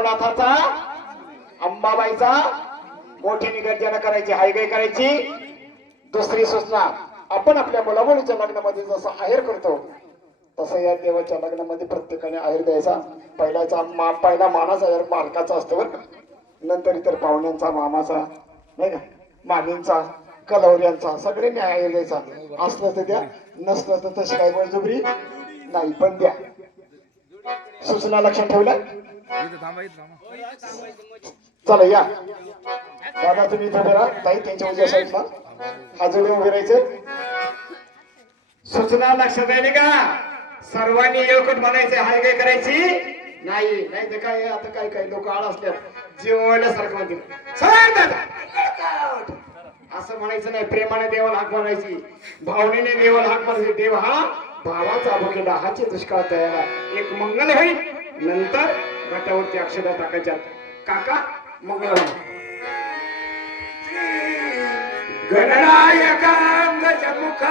भैरवनाथाचा अंबाबाईचा मोठीने गर्जना करायची, हायगाय करायची. दुसरी सूचना, आपण आपल्या मुलामुलीच्या लग्नामध्ये जसं आहेर करतो तसं या देवाच्या लग्नामध्ये प्रत्येकाने आहेर द्यायचा. पहिला मानाचा आहेर मालकाचा असतो बरं का, नंतर इतर पाहुण्यांचा, मामाचा, नाही का, मामींचा, कलवऱ्यांचा, सगळ्यांनी आहेर द्यायचा. असलं तर द्या, नसलं तर तशी काही बळजुबरी नाही, पण द्या. सूचना लक्षात ठेवल्या. चला या दादा, तुम्ही इथे उभे राहा. ताई त्यांच्या उजव्या साईडला हाजरी उभे राहायचे. सूचना लक्षात आली का? सर्वांनी एकट म्हणायचे, हाय काय करायची नाही. नाही तर काय, आता काय काय लोक आळ असल्यात जेवल्यासारखं म्हणतील सर दादा असं म्हणायचं नाही. प्रेमाने देवाला हाक मारायची, भावनेने देवाला हाक मारायची. देव हा भावाचा भुकेला, हाचे दुष्काळ तयार. एक मंगल होईल, नंतर घाटावरती अक्षता टाकायच्या. काका मंगळ गणनायका गजमुख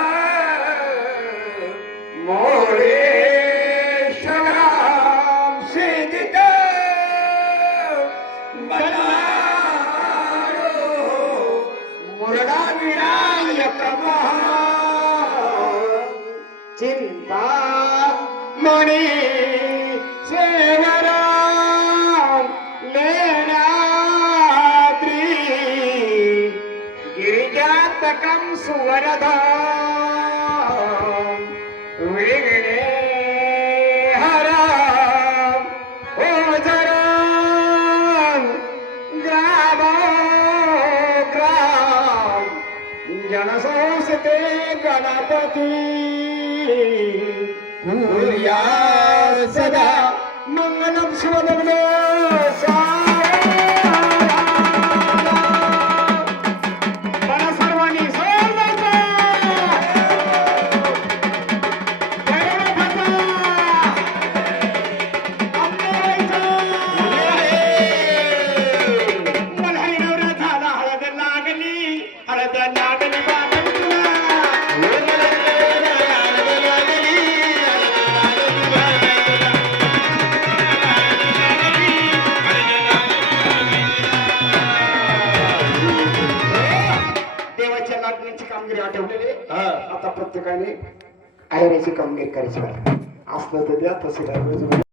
मोरे शराम सिद्ध बनारो मुरडा विनायक चिंता मणि सेवरा गिरिजातकं सुवरदा वेगळे हरा ओझरा ग्राम ग्राम जनसंस्थे गणपती कुर्या सदा मंगलम शिवलग्न कामगिरी आठवलेली. आता प्रत्येकाने आहेराची कामगिरी करायची. असलं तर द्या, तसं